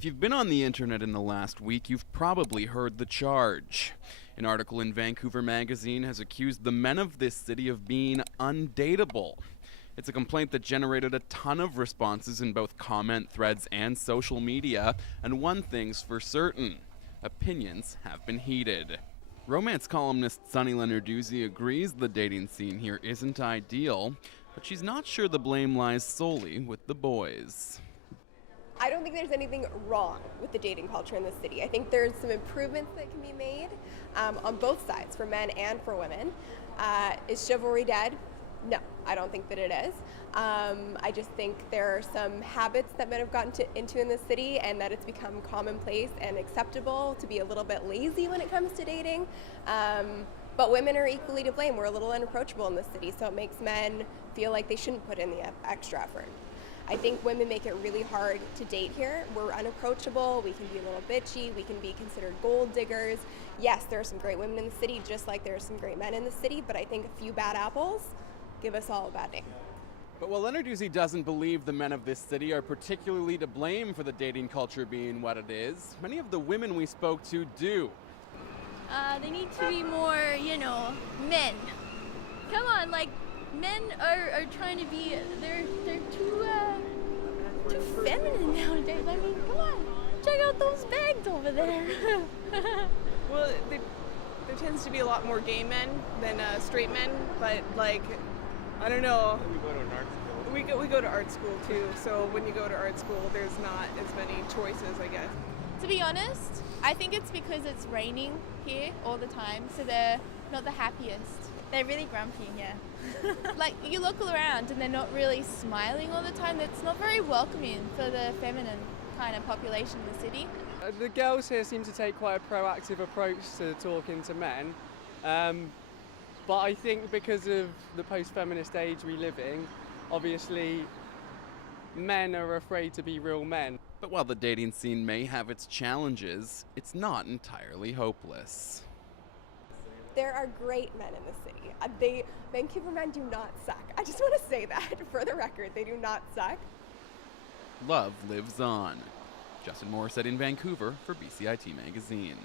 If you've been on the internet in the last week, you've probably heard the charge. An article in Vancouver Magazine has accused the men of this city of being undateable. It's a complaint that generated a ton of responses in both comment threads and social media, and one thing's for certain: opinions have been heated. Romance columnist Sunny Lenarduzzi agrees the dating scene here isn't ideal, but she's not sure the blame lies solely with the boys. I don't think there's anything wrong with the dating culture in this city. I think there's some improvements that can be made on both sides, for men and for women. Is chivalry dead? No, I don't think that it is. I just think there are some habits that men have gotten into in this city, and that it's become commonplace and acceptable to be a little bit lazy when it comes to dating. But women are equally to blame. We're a little unapproachable in this city, so it makes men feel like they shouldn't put in the extra effort. I think women make it really hard to date here. We're unapproachable, we can be a little bitchy, we can be considered gold diggers. Yes, there are some great women in the city, just like there are some great men in the city, but I think a few bad apples give us all a bad name. But while Lenarduzzi doesn't believe the men of this city are particularly to blame for the dating culture being what it is, many of the women we spoke to do. They need to be more, men. Come on, men are trying to be, they're too feminine nowadays. I mean, come on, check out those bags over there. Well, there tends to be a lot more gay men than straight men, but I don't know. We go to an art school. We go to art school too, so when you go to art school, there's not as many choices, I guess. To be honest, I think it's because it's raining here all the time, so they're not the happiest. They're really grumpy, yeah. You look around and they're not really smiling all the time. That's not very welcoming for the feminine kind of population in the city. The girls here seem to take quite a proactive approach to talking to men. But I think because of the post-feminist age we live in, obviously men are afraid to be real men. But while the dating scene may have its challenges, it's not entirely hopeless. There are great men in the city. Vancouver men do not suck. I just want to say that for the record, they do not suck. Love lives on. Justin Morrisette in Vancouver for BCIT Magazine.